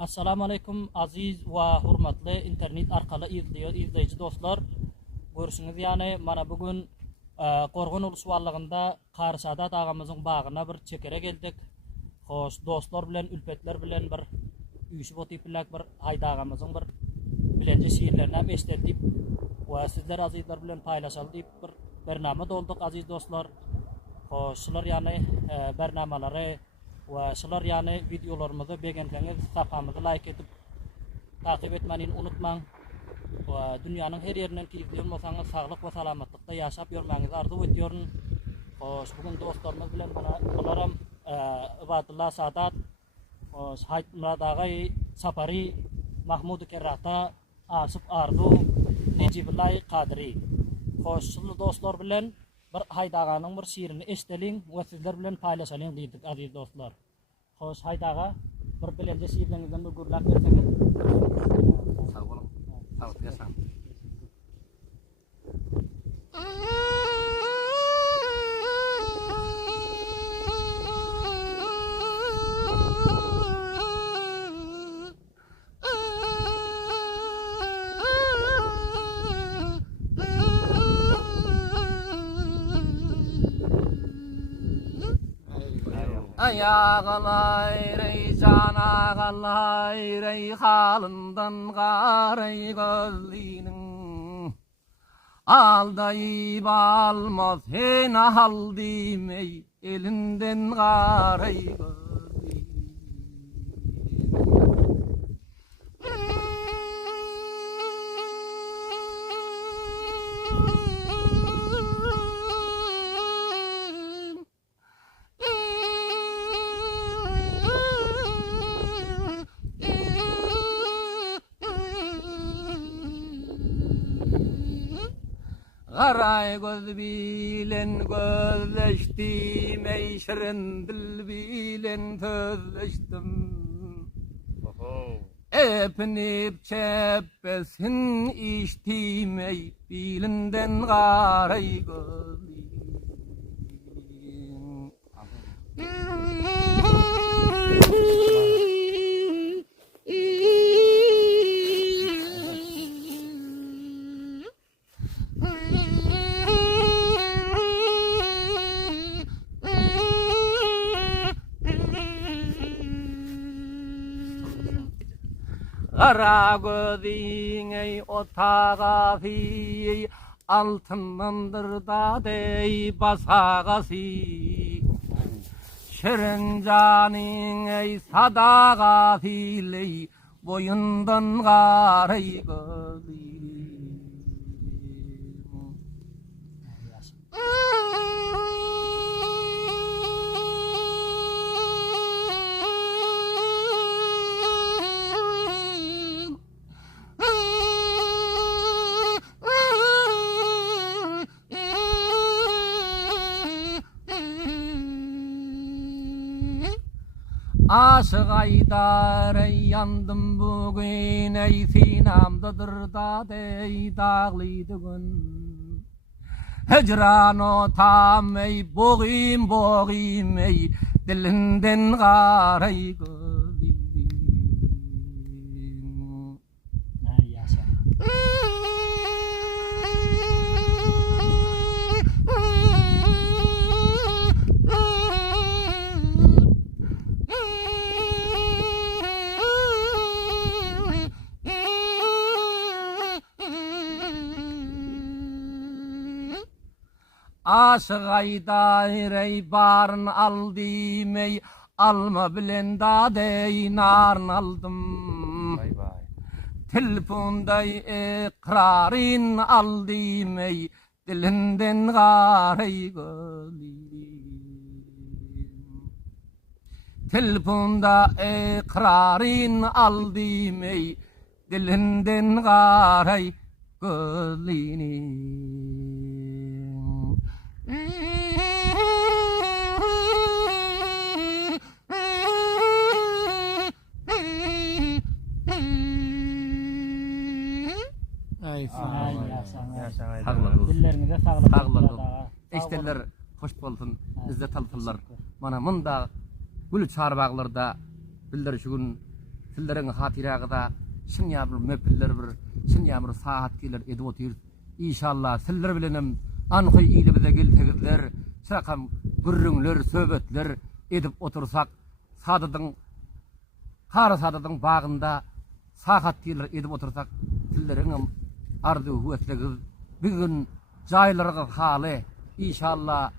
Assalamu alaikum aziz va hurmatli internet arqali izleyici dostlar. Görüşüňiz ýany mana bugün Gorgun Ulusuwallygynda Qarşadat agamyzyň bagyna bir çekere geldik. Hoş dostlar bilen ülpetler bilen bir üýüşip otypylak bir haýda agamyzyň bir bilenje şiirlerini hem eşitdik we sizler azizler bilen paýlaşalım diýip bir bername dolduk aziz dostlar. Hoş şular ýany bernamalary ve şular yani videolarımızı beğendiğiniz sayfamızı like edip takip etmeyi unutmayın. Ve dünyanın her yerinden kirikli olmasanız sağlık ve salamatlıkta yaşap yormanızı arzu ediyorum. Hoş bugün dostlarımız bilen bularam Ibadullah Sadat, Hayt Murad Ağay, Sapari, Mahmud Kerrata, Asıp Ardu, Necibullah Kadri. Hoş dostlar bilen bir haydağanın bir şiirini eşitelin ve sizler bilen paylaşalım dedik aziz dostlar. Hoş haydağa bir bilence şiirlerinizden bir gurlak verseniz. Sağ olun. Sağ olun. Yaşam. Ayağalay rey canağalay rey halından garay gözlinin aldayıp almaz hen hal demey elinden garay gözlinin Garay göz bilen gözleştim, ey şirin dil bilen sözleştim. Epinip çeppesin içtim, ey bilinden garay gözliyim. Kara gözün ey otağa fi altındandır da dey basagası şirin canın ey sadağa filey boyundan garay gözliyim. Aşık aydar ey yandım bugün ey sinamdadır da dey dağlıydı gün. Hecran o tam ey boğayım ey dilinden garay gözliyim. Ay yaşa. Aşık aydar ey barın aldım ey alma bilen da dey narın aldım. Vay vay. Telefonda ikrarin aldım ey dilinden garay gözliyim. Telefonda ikrarin aldım ey dilinden garay gözliyim. Dillerinize sağlık. Eşteller hoş bolsun, izzet alsınlar. Mana mında gül çarbaglarda bildir şu gün sizlerin hatıragıda şınya bir mepiller bir şınya bir saatler edip otur. İnşallah sizler bilenim anqy iyilibide geltegizler, şakam gürrüngler, söhbetler edip otursak sadıdın Kara sadıdın bağında saatler edip otursak sizlerin arzu huvetlegiz bir gün jaylarga haly inşallah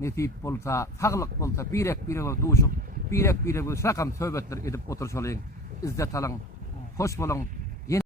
nesip bolsa, sağlık bolsa, birek duşup, birek şakam söhbetler edip oturşalyň. İzzet alyň, hoş bolaň.